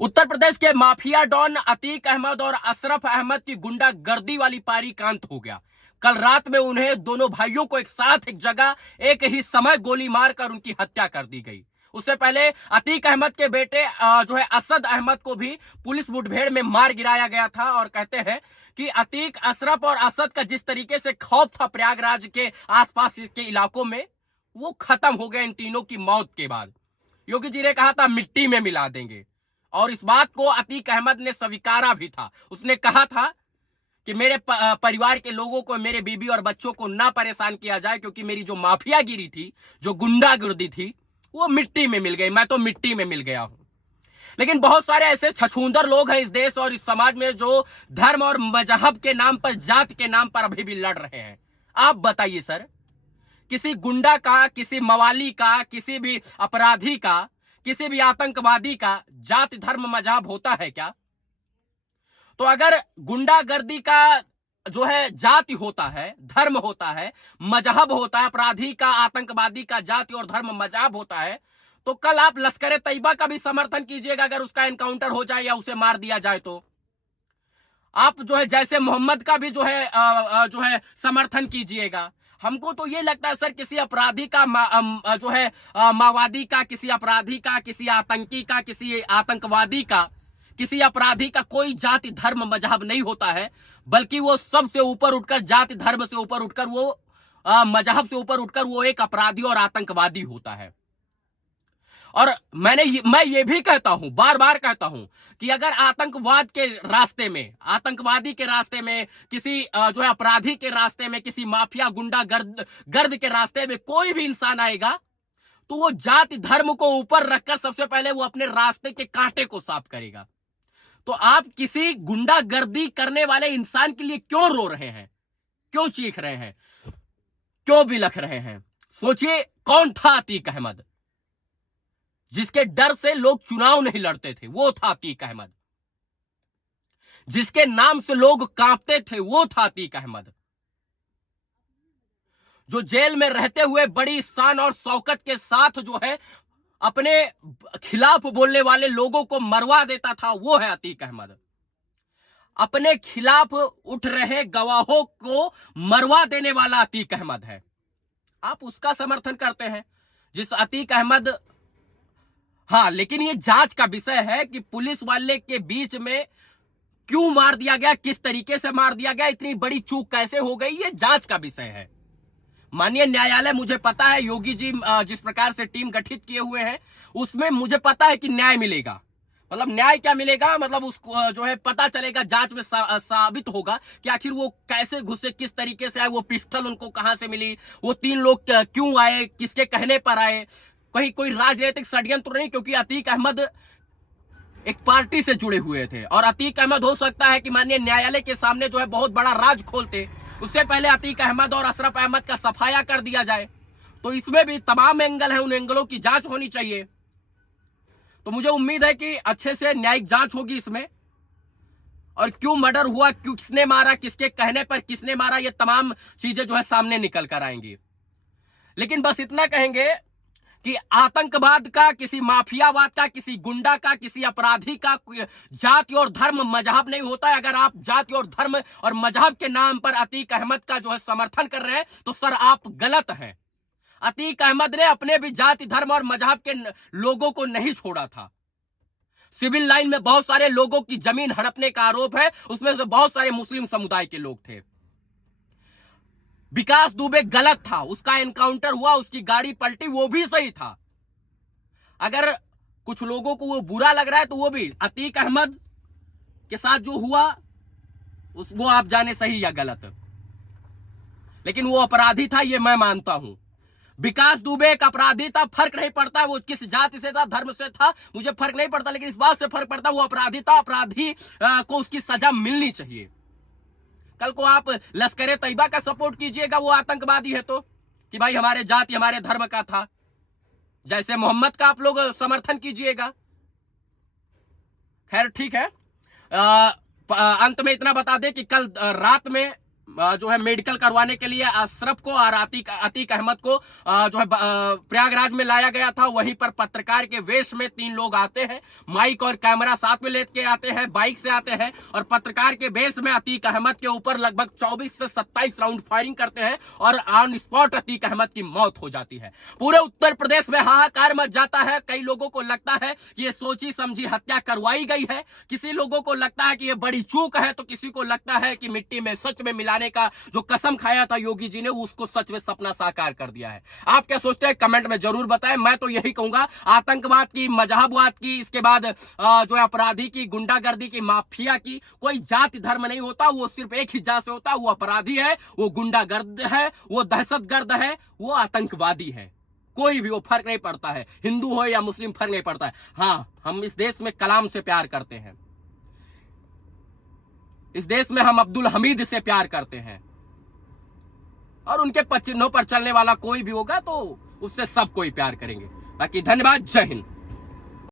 उत्तर प्रदेश के mafia don Atiq Ahmad और अशरफ अहमद की गुंडागर्दी वाली पारी का अंत हो गया। कल रात में उन्हें दोनों भाइयों को एक साथ एक जगह एक ही समय गोली मारकर उनकी हत्या कर दी गई। उससे पहले अतीक अहमद के बेटे जो है असद अहमद को भी पुलिस मुठभेड़ में मार गिराया गया था। और कहते हैं कि अतीक, अशरफ और असद का जिस तरीके से खौफ था प्रयागराज के आसपास के इलाकों में, वो खत्म हो गया इन तीनों की मौत के बाद। योगी जी ने कहा था मिट्टी में मिला देंगे, और इस बात को अतीक अहमद ने स्वीकारा भी था। उसने कहा था कि मेरे परिवार के लोगों को, मेरे बीबी और बच्चों को ना परेशान किया जाए, क्योंकि मेरी जो माफियागिरी थी, जो गुंडागर्दी थी, वो मिट्टी में मिल गई। मैं तो मिट्टी में मिल गया हूं। लेकिन बहुत सारे ऐसे छछूंदर लोग हैं इस देश और इस समाज में जो धर्म और मजहब के नाम पर, जात के नाम पर अभी भी लड़ रहे हैं। आप बताइए सर, किसी गुंडा का, किसी मवाली का, किसी भी अपराधी का, किसी भी आतंकवादी का जाति, धर्म, मजहब होता है क्या? तो अगर गुंडागर्दी का जो है जाति होता है, धर्म होता है, मजहब होता है, अपराधी का, आतंकवादी का जाति और धर्म मजहब होता है, तो कल आप लश्कर तैयबा का भी समर्थन कीजिएगा अगर उसका एनकाउंटर हो जाए या उसे मार दिया जाए। तो आप जो है जैसे मोहम्मद का भी जो है समर्थन कीजिएगा। हमको तो ये लगता है सर, किसी अपराधी का जो है माओवादी का, किसी अपराधी का, किसी आतंकी का, किसी आतंकवादी का, किसी अपराधी का कोई जाति, धर्म, मजहब नहीं होता है, बल्कि वो सबसे ऊपर उठकर, जाति धर्म से ऊपर उठकर, वो मजहब से ऊपर उठकर वो एक अपराधी और आतंकवादी होता है। और मैं ये भी कहता हूं, बार बार कहता हूं, कि अगर आतंकवाद के रास्ते में, आतंकवादी के रास्ते में, किसी जो है अपराधी के रास्ते में, किसी माफिया गुंडा गर्द के रास्ते में कोई भी इंसान आएगा, तो वो जाति धर्म को ऊपर रखकर सबसे पहले वो अपने रास्ते के कांटे को साफ करेगा। तो आप किसी गुंडागर्दी करने वाले इंसान के लिए क्यों रो रहे हैं, क्यों चीख रहे हैं, क्यों बिलख रहे हैं? सोचिए, कौन था अतीक अहमद? जिसके डर से लोग चुनाव नहीं लड़ते थे, वो था अतीक अहमद। जिसके नाम से लोग कांपते थे, वो था अतीक अहमद। जो जेल में रहते हुए बड़ी शान और शौकत के साथ जो है अपने खिलाफ बोलने वाले लोगों को मरवा देता था, वो है अतीक अहमद। अपने खिलाफ उठ रहे गवाहों को मरवा देने वाला अतीक अहमद है। आप उसका समर्थन करते हैं, जिस अतीक अहमद। हाँ, लेकिन ये जांच का विषय है कि पुलिस वाले के बीच में क्यों मार दिया गया, किस तरीके से मार दिया गया, इतनी बड़ी चूक कैसे हो गई, ये जांच का विषय है। माननीय न्यायालय, मुझे पता है योगी जी जिस प्रकार से टीम गठित किए हुए हैं, उसमें मुझे पता है कि न्याय मिलेगा। मतलब न्याय क्या मिलेगा, मतलब उसको जो है पता चलेगा, जांच में साबित होगा कि आखिर वो कैसे घुसे, किस तरीके से आए, वो पिस्टल उनको कहां से मिली, वो तीन लोग क्यों आए, किसके कहने पर आए, कहीं कोई राजनीतिक षड्यंत्र नहीं, क्योंकि अतीक अहमद एक पार्टी से जुड़े हुए थे। और अतीक अहमद हो सकता है कि माननीय न्यायालय के सामने जो है बहुत बड़ा राज खोलते, उससे पहले अतीक अहमद और अशरफ अहमद का सफाया कर दिया जाए। तो इसमें भी तमाम एंगल है, उन एंगलों की जांच होनी चाहिए। तो मुझे उम्मीद है कि अच्छे से न्यायिक जांच होगी इसमें, और क्यों मर्डर हुआ, किसने मारा, किसके कहने पर किसने मारा, ये तमाम चीजें जो है सामने निकल कर आएंगी। लेकिन बस इतना कहेंगे कि आतंकवाद का, किसी माफियावाद का, किसी गुंडा का, किसी अपराधी का जाति और धर्म मजहब नहीं होता है। अगर आप जाति और धर्म और मजहब के नाम पर अतीक अहमद का जो है समर्थन कर रहे हैं, तो सर आप गलत हैं। अतीक अहमद ने अपने भी जाति, धर्म और मजहब के लोगों को नहीं छोड़ा था। सिविल लाइन में बहुत सारे लोगों की जमीन हड़पने का आरोप है, उसमें से बहुत सारे मुस्लिम समुदाय के लोग थे। विकास दुबे गलत था, उसका एनकाउंटर हुआ, उसकी गाड़ी पलटी, वो भी सही था। अगर कुछ लोगों को वो बुरा लग रहा है, तो वो भी अतीक अहमद के साथ जो हुआ वो आप जाने सही या गलत, लेकिन वो अपराधी था, ये मैं मानता हूं। विकास दुबे एक अपराधी था, फर्क नहीं पड़ता वो किस जाति से था, धर्म से था, मुझे फर्क नहीं पड़ता, लेकिन इस बात से फर्क पड़ता वो अपराधी था। अपराधी को उसकी सजा मिलनी चाहिए। कल को आप लश्कर तैयबा का सपोर्ट कीजिएगा, वो आतंकवादी है, तो कि भाई हमारे जाति, हमारे धर्म का था, जैसे मोहम्मद का आप लोग समर्थन कीजिएगा। खैर ठीक है। अंत में इतना बता दें कि कल रात में जो है मेडिकल करवाने के लिए अशरफ को और अतीक अहमद को जो है प्रयागराज में लाया गया था। वहीं पर पत्रकार के वेश में 3 लोग आते हैं, माइक और कैमरा साथ में लेके आते हैं, बाइक से आते हैं और पत्रकार के वेश में अतीक अहमद के ऊपर लगभग 24 से 27 राउंड फायरिंग करते हैं और ऑन स्पॉट अतीक अहमद की मौत हो जाती है। पूरे उत्तर प्रदेश में हाहाकार मच जाता है। कई लोगों को लगता है कि ये सोची समझी हत्या करवाई गई है, किसी लोगों को लगता है कि ये बड़ी चूक है, तो किसी को लगता है कि मिट्टी में सच में मिलाने का जो कसम खाया था योगी जी ने उसको सच में सपना साकार कर दिया है। आप क्या सोचते हैं कमेंट में जरूर बताएं। मैं तो यही कहूंगा, आतंकवाद की, मजहबवाद की, इसके बाद जो है अपराधी की, गुंडागर्दी की, माफिया की कोई जाति धर्म नहीं होता। वो सिर्फ एक ही जात से होता है। वो अपराधी है, वो गुंडागर्द है, वो दहशतगर्द है, वो आतंकवादी है। कोई भी वो फर्क नहीं पड़ता है, हिंदू हो या मुस्लिम फर्क नहीं पड़ता है। हाँ, हम इस देश में कलाम से प्यार करते हैं, इस देश में हम अब्दुल हमीद से प्यार करते हैं और उनके चिन्हों पर चलने वाला कोई भी होगा तो उससे सब कोई प्यार करेंगे। बाकी धन्यवाद, जय हिंद।